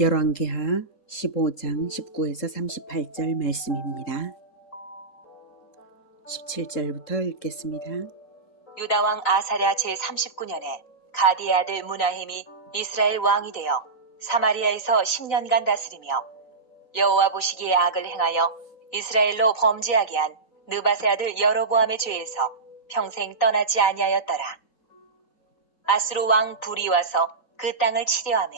열왕기하 15장 19에서 38절 말씀입니다. 17절부터 읽겠습니다. 유다왕 아사랴 제39년에 가디의 아들 무나헴이 이스라엘 왕이 되어 사마리아에서 10년간 다스리며 여호와 보시기에 악을 행하여 이스라엘로 범죄하게 한 느밧의 아들 여로보암의 죄에서 평생 떠나지 아니하였더라. 아수르 왕 불이 와서 그 땅을 치려하매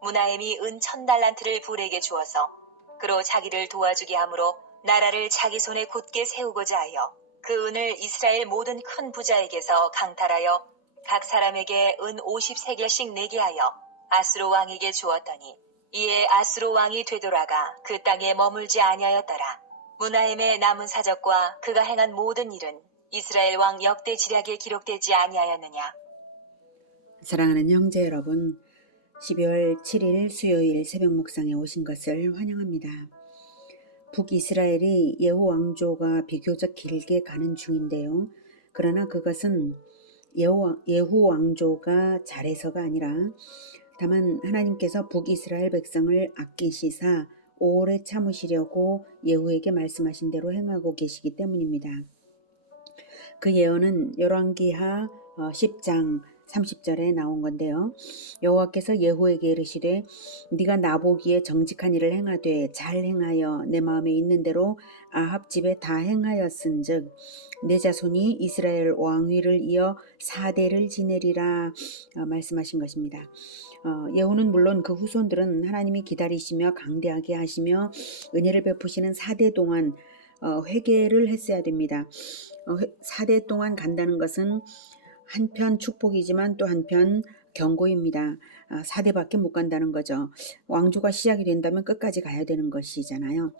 무나헴이 은 1000달란트를 불에게 주어서 그로 자기를 도와주게 하므로 나라를 자기 손에 굳게 세우고자 하여 그 은을 이스라엘 모든 큰 부자에게서 강탈하여 각 사람에게 은 50세겔씩 내게 하여 아수르 왕에게 주었더니 이에 아수르 왕이 되돌아가 그 땅에 머물지 아니하였더라. 무나헴의 남은 사적과 그가 행한 모든 일은 이스라엘 왕 역대 지략에 기록되지 아니하였느냐. 사랑하는 형제 여러분, 12월 7일 수요일 새벽 묵상에 오신 것을 환영합니다. 북이스라엘이 예후 왕조가 비교적 길게 가는 중인데요. 그러나 그것은 예후 왕조가 잘해서가 아니라 다만 하나님께서 북이스라엘 백성을 아끼시사 오래 참으시려고 예후에게 말씀하신 대로 행하고 계시기 때문입니다. 그 예언은 열왕기하 10장 30절에 나온 건데요. 여호와께서 예후에게 이르시되 네가 나보기에 정직한 일을 행하되 잘 행하여 내 마음에 있는 대로 아합 집에 다 행하였은즉 내 자손이 이스라엘 왕위를 이어 4대를 지내리라 말씀하신 것입니다. 예후는 물론 그 후손들은 하나님이 기다리시며 강대하게 하시며 은혜를 베푸시는 4대 동안 회개를 했어야 됩니다. 4대 동안 간다는 것은 한편 축복이지만 또 한편 경고입니다. 4대밖에 못 간다는 거죠. 왕조가 시작이 된다면 끝까지 가야 되는 것이잖아요.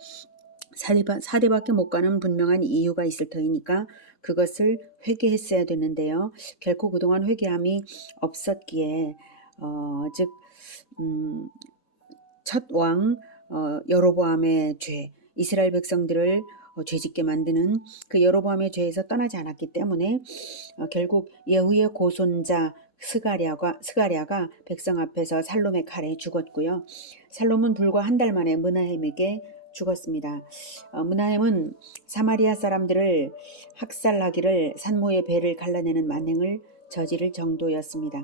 4대밖에 못 가는 분명한 이유가 있을 터이니까 그것을 회개했어야 되는데요. 결코 그동안 회개함이 없었기에 즉 첫 왕 여로보암의 죄, 이스라엘 백성들을 죄짓게 만드는 그 여로보암의 죄에서 떠나지 않았기 때문에 결국 예후의 고손자 스가랴가 백성 앞에서 살롬의 칼에 죽었고요. 살롬은 불과 한 달 만에 무나헴에게 죽었습니다. 무나헴은 사마리아 사람들을 학살하기를 산모의 배를 갈라내는 만행을 저지를 정도였습니다.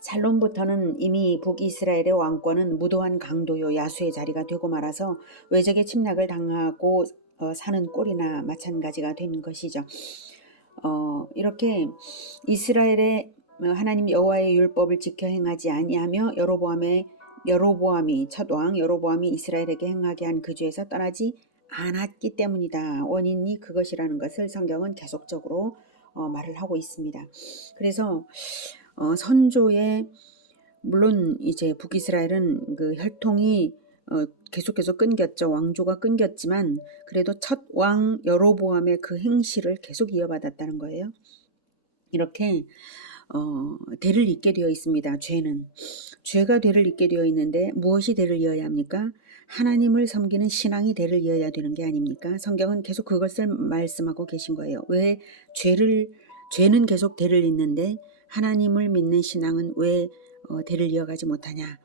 살롬부터는 이미 북이스라엘의 왕권은 무도한 강도요 야수의 자리가 되고 말아서 외적의 침략을 당하고 사는 꼴이나 마찬가지가 된 것이죠. 이렇게 이스라엘의 하나님 여호와의 율법을 지켜 행하지 아니하며 여로보암이 첫 왕 여로보암이 이스라엘에게 행하게 한 그 죄에서 떠나지 않았기 때문이다. 원인이 그것이라는 것을 성경은 계속적으로 말을 하고 있습니다. 그래서 선조의 물론 이제 북이스라엘은 그 혈통이 계속 끊겼죠. 왕조가 끊겼지만 그래도 첫 왕 여로보암의 그 행실을 계속 이어받았다는 거예요. 이렇게 대를 잇게 되어 있습니다. 죄가 대를 잇게 되어 있는데 무엇이 대를 이어야 합니까? 하나님을 섬기는 신앙이 대를 이어야 되는 게 아닙니까? 성경은 계속 그것을 말씀하고 계신 거예요. 왜 죄는 계속 대를 잇는데 하나님을 믿는 신앙은 왜 대를 이어가지 못하냐?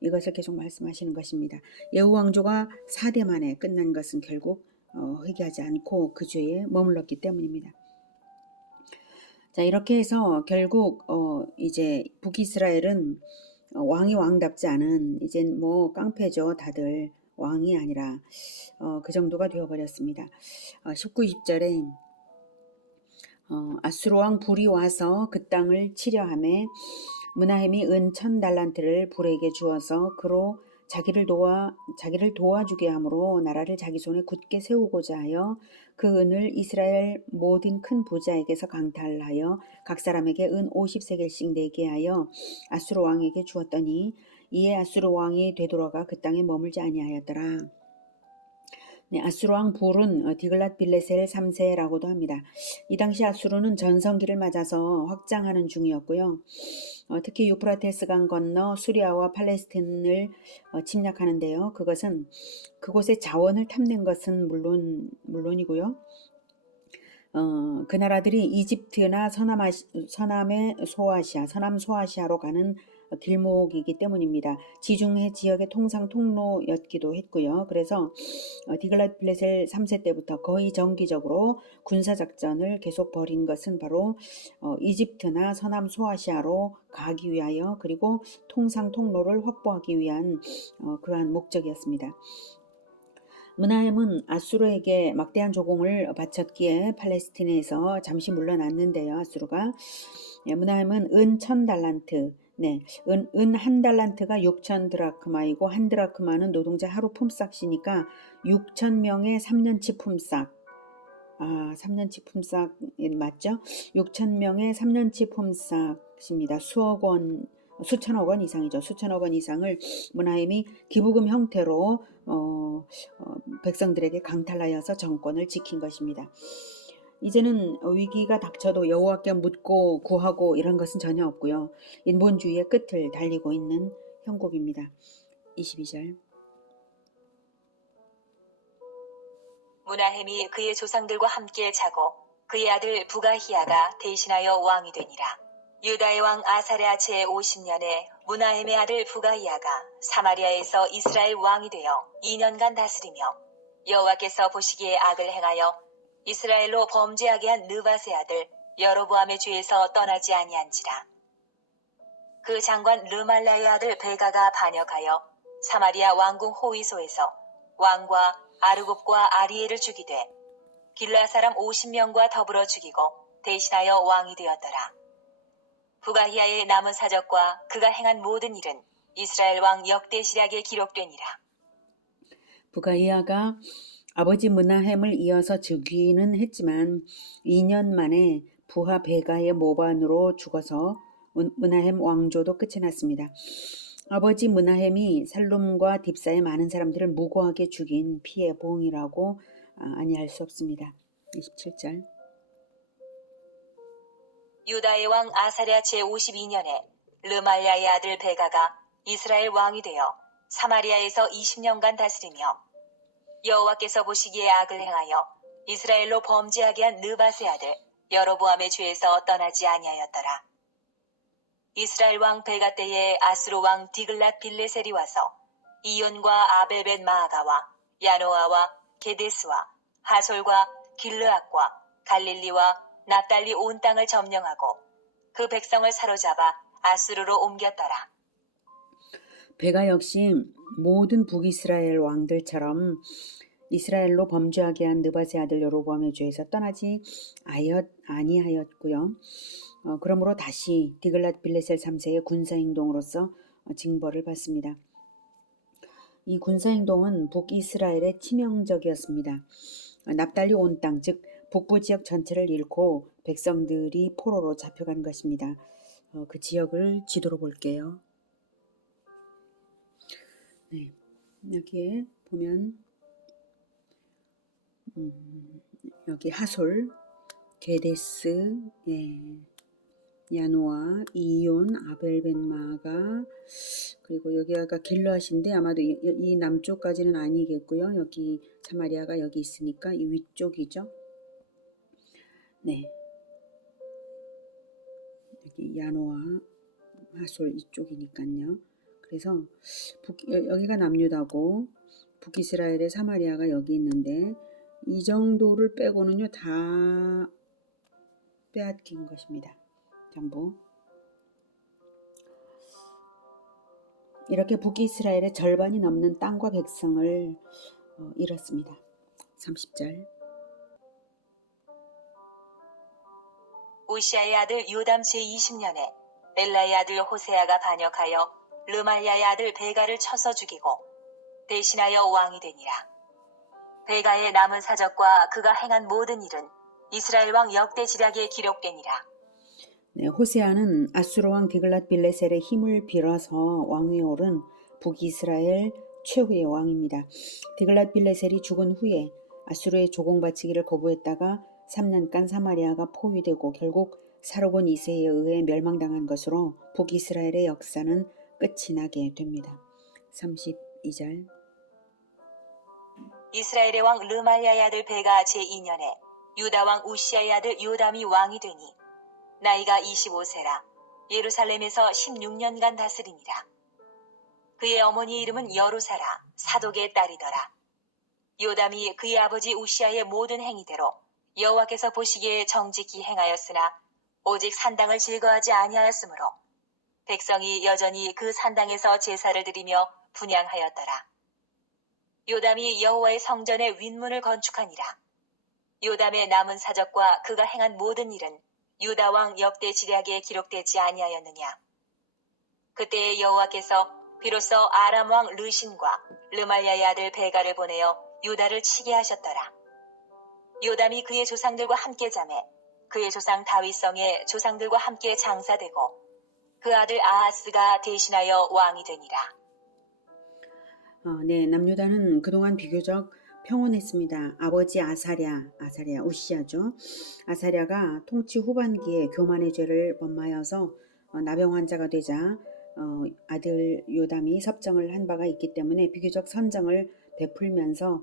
이것을 계속 말씀하시는 것입니다. 예후 왕조가 4대 만에 끝난 것은 결국 회개하지 않고 그 죄에 머물렀기 때문입니다. 자, 이렇게 해서 결국 이제 북이스라엘은 왕이 왕답지 않은 이젠 뭐 깡패죠. 다들 왕이 아니라 그 정도가 되어버렸습니다. 19, 20절에 아수르 왕 불이 와서 그 땅을 치려하매 무나헴이 은 1000달란트를 불에게 주어서 그로 자기를 도와주게 함으로 나라를 자기 손에 굳게 세우고자 하여 그 은을 이스라엘 모든 큰 부자에게서 강탈하여 각 사람에게 은 50세겔씩 내게 하여 아수르 왕에게 주었더니 이에 아수르 왕이 되돌아가 그 땅에 머물지 아니하였더라. 네, 아수르 왕 불은 디글랏 빌레셀 3세라고도 합니다. 이 당시 아수르는 전성기를 맞아서 확장하는 중이었고요. 특히 유프라테스 강 건너 수리아와 팔레스틴을 침략하는데요. 그것은 그곳의 자원을 탐낸 것은 물론이고요. 그 나라들이 이집트나 서남 소아시아로 가는 길목이기 때문입니다. 지중해 지역의 통상 통로였기도 했고요. 그래서 디글랏 빌레셀 3세 때부터 거의 정기적으로 군사작전을 계속 벌인 것은 바로 이집트나 서남 소아시아로 가기 위하여 그리고 통상 통로를 확보하기 위한 그러한 목적이었습니다. 므나헴은 아수르에게 막대한 조공을 바쳤기에 팔레스티나에서 잠시 물러났는데요. 아수르가 므나헴은 은 1000달란트, 은 한 달란트가 6천 드라크마이고 한 드라크마는 노동자 하루 품삯이니까 6,000명의 3년치 품삯. 3년치 품삯 맞죠? 6,000명의 3년치 품삯입니다. 수천억 원 이상이죠. 수천억 원 이상을 므나헴이 기부금 형태로 백성들에게 강탈하여서 정권을 지킨 것입니다. 이제는 위기가 닥쳐도 여호와께 묻고 구하고 이런 것은 전혀 없고요. 인본주의의 끝을 달리고 있는 형국입니다. 22절. 므나헴이 그의 조상들과 함께 자고 그의 아들 부가히야가 대신하여 왕이 되니라. 유다의 왕 아사랴 제50년에 므나헴의 아들 부가히야가 사마리아에서 이스라엘 왕이 되어 2년간 다스리며 여호와께서 보시기에 악을 행하여 이스라엘로 범죄하게 한 느밧의 아들 여로보암의 죄에서 떠나지 아니한지라. 그 장관 르말라의 아들 베가가 반역하여 사마리아 왕궁 호위소에서 왕과 아르곱과 아리엘을 죽이되 길라 사람 50명과 더불어 죽이고 대신하여 왕이 되었더라. 부가히야의 남은 사적과 그가 행한 모든 일은 이스라엘 왕 역대시락에 기록되니라. 부가히야가 아버지 므나헴을 이어서 즉위는 했지만 2년 만에 부하 베가의 모반으로 죽어서 므나헴 왕조도 끝이 났습니다. 아버지 므나헴이 살룸과 딥사의 많은 사람들을 무고하게 죽인 피의 보응이라고 아니할 수 없습니다. 27절. 유다의 왕 아사랴 제52년에 르말야의 아들 베가가 이스라엘 왕이 되어 사마리아에서 20년간 다스리며 여호와께서 보시기에 악을 행하여 이스라엘로 범죄하게 한 느밧의 아들 여로보암의 죄에서 떠나지 아니하였더라. 이스라엘 왕 베가 때에 아수르 왕 디글랏 빌레셀이 와서 이온과 아벨벳 마아가와 야노아와 게데스와 하솔과 길르앗과 갈릴리와 납달리 온 땅을 점령하고 그 백성을 사로잡아 아수르로 옮겼더라. 베가 역시 모든 북이스라엘 왕들처럼 이스라엘로 범죄하게 한 느밧의 아들 여로보암의 죄에서 떠나지 아니하였고요. 그러므로 다시 디글랏 빌레셀 3세의 군사행동으로서 징벌을 받습니다. 이 군사행동은 북이스라엘에 치명적이었습니다. 납달리 온 땅, 즉 북부 지역 전체를 잃고 백성들이 포로로 잡혀간 것입니다. 그 지역을 지도로 볼게요. 네, 여기에 보면 여기 하솔, 게데스, 야노아, 이온, 아벨벳마가 그리고 여기가 길르앗인데 아마도 이 남쪽까지는 아니겠고요. 여기 사마리아가 여기 있으니까 이 위쪽이죠. 네, 여기 야노아, 하솔 이쪽이니까요. 그래서 여기가 남유다고 북이스라엘의 사마리아가 여기 있는데 이 정도를 빼고는요 다 빼앗긴 것입니다. 전부. 이렇게 북이스라엘의 절반이 넘는 땅과 백성을 잃었습니다. 30절. 우시아의 아들 요담 제20년에 엘라의 아들 호세아가 반역하여 르말야의 아들 베가를 쳐서 죽이고 대신하여 왕이 되니라. 베가의 남은 사적과 그가 행한 모든 일은 이스라엘 왕 역대지략에 기록되니라. 네, 호세아는 아수르 왕 디글랏 빌레셀의 힘을 빌어서 왕위에 오른 북이스라엘 최후의 왕입니다. 디글랏 빌레셀이 죽은 후에 아수르의 조공바치기를 거부했다가 3년간 사마리아가 포위되고 결국 사르곤 2세에 의해 멸망당한 것으로 북이스라엘의 역사는 끝이 나게 됩니다. 32절. 이스라엘의 왕 르말야의 아들 베가 제2년에 유다 왕 우시아의 아들 요담이 왕이 되니 나이가 25세라. 예루살렘에서 16년간 다스리니라. 그의 어머니 이름은 여루사라 사독의 딸이더라. 요담이 그의 아버지 우시아의 모든 행위대로 여호와께서 보시기에 정직히 행하였으나 오직 산당을 즐거워하지 아니하였으므로 백성이 여전히 그 산당에서 제사를 드리며 분향하였더라. 요담이 여호와의 성전의 윗문을 건축하니라. 요담의 남은 사적과 그가 행한 모든 일은 유다 왕 역대 지략에 기록되지 아니하였느냐. 그때 여호와께서 비로소 아람 왕 르신과 르말야의 아들 베가를 보내어 유다를 치게 하셨더라. 요담이 그의 조상들과 함께 자매 그의 조상 다윗성의 조상들과 함께 장사되고 그 아들 아하스가 대신하여 왕이 되니라. 네, 남유다는 그동안 비교적 평온했습니다. 아버지 아사랴 우시아죠. 아사랴가 통치 후반기에 교만의 죄를 범하여서 나병 환자가 되자 아들 요담이 섭정을 한 바가 있기 때문에 비교적 선정을 베풀면서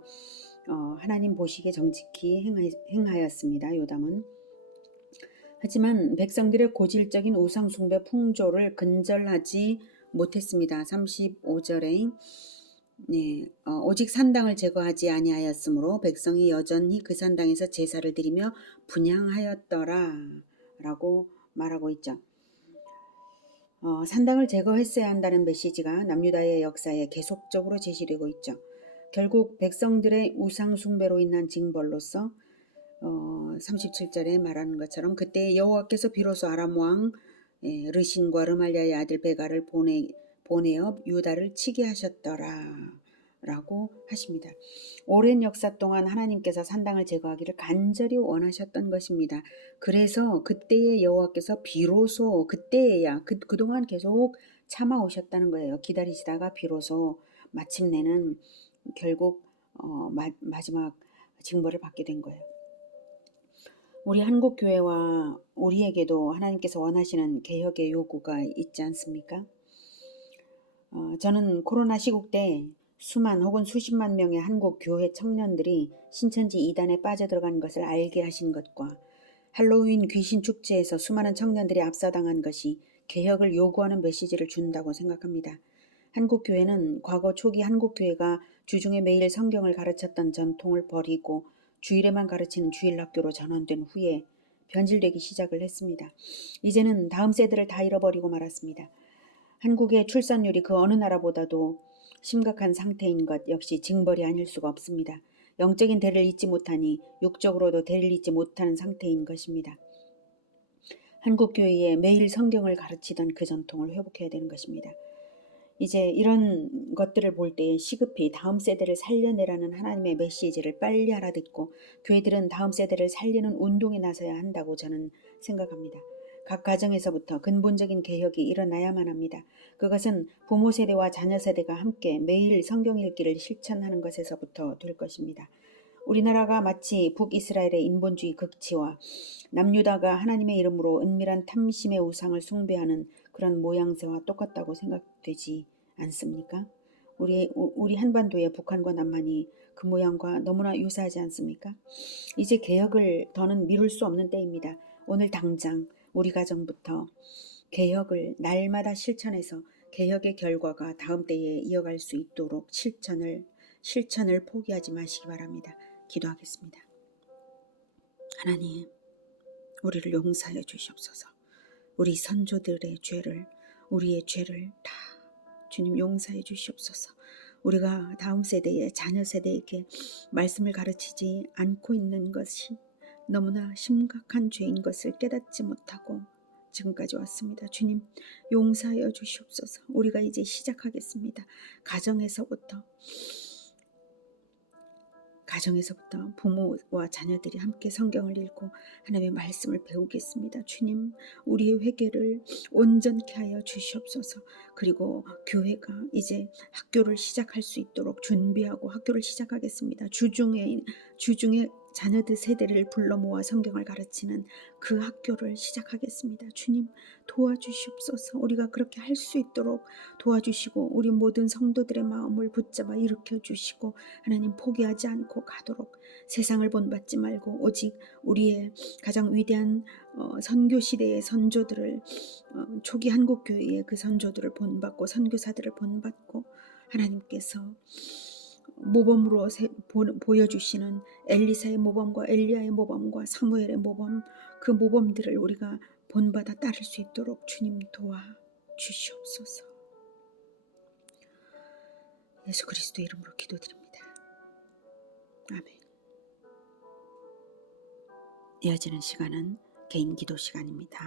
하나님 보시기에 정직히 행하였습니다. 요담은. 하지만 백성들의 고질적인 우상 숭배 풍조를 근절하지 못했습니다. 35절에 오직 산당을 제거하지 아니하였으므로 백성이 여전히 그 산당에서 제사를 드리며 분향하였더라 라고 말하고 있죠. 산당을 제거했어야 한다는 메시지가 남유다의 역사에 계속적으로 제시되고 있죠. 결국 백성들의 우상 숭배로 인한 징벌로서 37절에 말하는 것처럼 그때 여호와께서 비로소 아람 왕 르신과 르말야의 아들 베가를 보내어 유다를 치게 하셨더라 라고 하십니다. 오랜 역사 동안 하나님께서 산당을 제거하기를 간절히 원하셨던 것입니다. 그래서 그때의 여호와께서 비로소 그때에야 그동안 계속 참아오셨다는 거예요. 기다리시다가 비로소 마침내는 결국 마지막 징벌을 받게 된 거예요. 우리 한국교회와 우리에게도 하나님께서 원하시는 개혁의 요구가 있지 않습니까? 저는 코로나 시국 때 수만 혹은 수십만 명의 한국 교회 청년들이 신천지 이단에 빠져들어간 것을 알게 하신 것과 할로윈 귀신 축제에서 수많은 청년들이 압사당한 것이 개혁을 요구하는 메시지를 준다고 생각합니다. 한국교회는 과거 초기 한국교회가 주중에 매일 성경을 가르쳤던 전통을 버리고 주일에만 가르치는 주일학교로 전환된 후에 변질되기 시작을 했습니다. 이제는 다음 세대를 다 잃어버리고 말았습니다. 한국의 출산율이 그 어느 나라보다도 심각한 상태인 것 역시 징벌이 아닐 수가 없습니다. 영적인 대를 잊지 못하니 육적으로도 대를 잊지 못하는 상태인 것입니다. 한국교회에 매일 성경을 가르치던 그 전통을 회복해야 되는 것입니다. 이제 이런 것들을 볼 때 시급히 다음 세대를 살려내라는 하나님의 메시지를 빨리 알아듣고 교회들은 다음 세대를 살리는 운동에 나서야 한다고 저는 생각합니다. 각 가정에서부터 근본적인 개혁이 일어나야만 합니다. 그것은 부모 세대와 자녀 세대가 함께 매일 성경 읽기를 실천하는 것에서부터 될 것입니다. 우리나라가 마치 북이스라엘의 인본주의 극치와 남유다가 하나님의 이름으로 은밀한 탐심의 우상을 숭배하는 그런 모양새와 똑같다고 생각되지 않습니까? 우리 한반도의 북한과 남한이 그 모양과 너무나 유사하지 않습니까? 이제 개혁을 더는 미룰 수 없는 때입니다. 오늘 당장 우리 가정부터 개혁을 날마다 실천해서 개혁의 결과가 다음 때에 이어갈 수 있도록 실천을 포기하지 마시기 바랍니다. 기도하겠습니다. 하나님, 우리를 용서하여 주시옵소서. 우리 선조들의 죄를, 우리의 죄를 다 주님 용서해 주시옵소서. 우리가 다음 세대의 자녀 세대에게 말씀을 가르치지 않고 있는 것이 너무나 심각한 죄인 것을 깨닫지 못하고 지금까지 왔습니다. 주님 용서하여 주시옵소서. 우리가 이제 시작하겠습니다. 가정에서부터 부모와 자녀들이 함께 성경을 읽고 하나님의 말씀을 배우겠습니다. 주님, 우리의 회개를 온전케 하여 주시옵소서. 그리고 교회가 이제 학교를 시작할 수 있도록 준비하고 학교를 시작하겠습니다. 주중에 자녀들 세대를 불러 모아 성경을 가르치는 그 학교를 시작하겠습니다. 주님 도와주시옵소서. 우리가 그렇게 할 수 있도록 도와주시고 우리 모든 성도들의 마음을 붙잡아 일으켜 주시고 하나님 포기하지 않고 가도록 세상을 본받지 말고 오직 우리의 가장 위대한 선교 시대의 선조들을 초기 한국교회의 그 선조들을 본받고 선교사들을 본받고 하나님께서 모범으로 보여주시는 엘리사의 모범과 엘리야의 모범과 사무엘의 모범, 그 모범들을 우리가 본받아 따를 수 있도록 주님 도와주시옵소서. 예수 그리스도 이름으로 기도드립니다. 아멘. 이어지는 시간은 개인 기도 시간입니다.